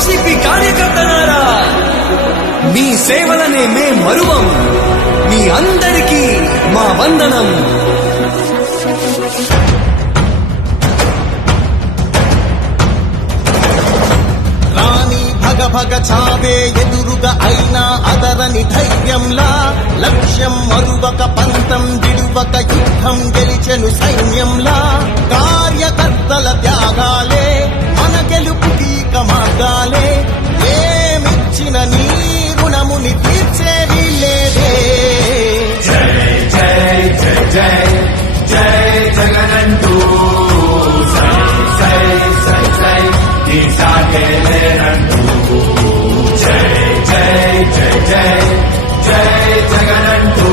YCP కార్యకర్తలారా, మీ సేవలనే మే మరువం. మీ అందరికీ మా వందనం. రాణి భగ భగ చావే ఎదురుగా అయినా అదరని ధైర్యంలా, లక్ష్యం మరువక పంతం విడువక యుద్ధం గెలిచెను సైన్యంలా. కార్యకర్తల త్యాగాలే మన గెలుపుకీక మార్గాలే. ఏమిచ్చిన నీ రుణముని తీర్చేది లేదే. జై జై జై జై జై జగనంటూ సై సై సై సై ఈ సాగేలేనంటూ. జై జై జై జై జై జగనంటూ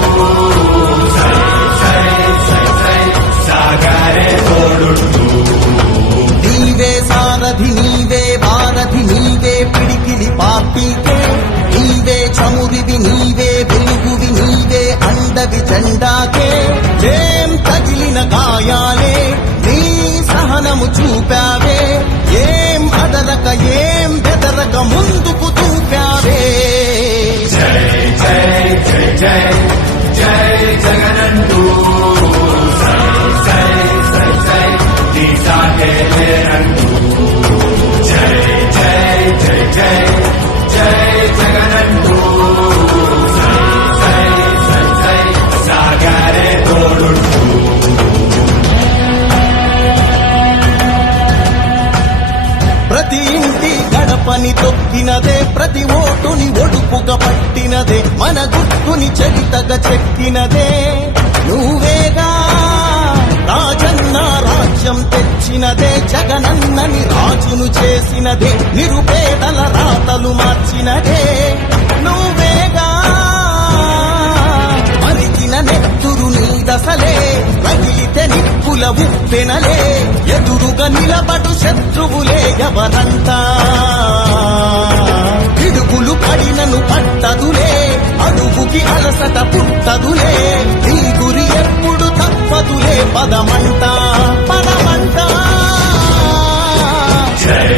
సై సై సై సై సాగరే తోడుంటూ. నీవే సారథి నీవే వారధి నీవే పిడికిలి పార్టీకే. నీవే చమురివి నీవే వెలుగువి నీవే అండవి జెండాకే. ఏం తగిలిన గాయాలే నీ సహనము చూపావే. ఏం అదరక ఏం బెదరక ముందుకు చూపావే. జై జై జై జై జై జగనంటూ సై సై సై సై ఈ సాగేలేనంటూ. జై జై జై జై జై జగనంటూ సై సై సై సై సాగరే తోడుంటూ. ప్రతి ఇంటి గడపని తొక్కినదే, ప్రతి ఓటుని ఒడుపుగా పట్టినదే, మన గుర్తుని చరితగా చెక్కినదే నువ్వేగా. రాజన్న రాజ్యం తెచ్చినదే, జగనన్నని రాజును చేసినదే, నిరుపేదల రాతలు మార్చినదే నువ్వేగా. మరిగిన నెత్తురు నీ దశలే, రగిలితే నిప్పుల ఉప్పెనలే, ఎదురుగా నిలబడు శత్రువులే ఎవరంతా. పిడుగులు పడినను పట్టదులే, అడుగుకి అలసట పుట్టదులే, నీ గురి ఎప్పుడు తప్పదులే, పదమంట పదమంట. జై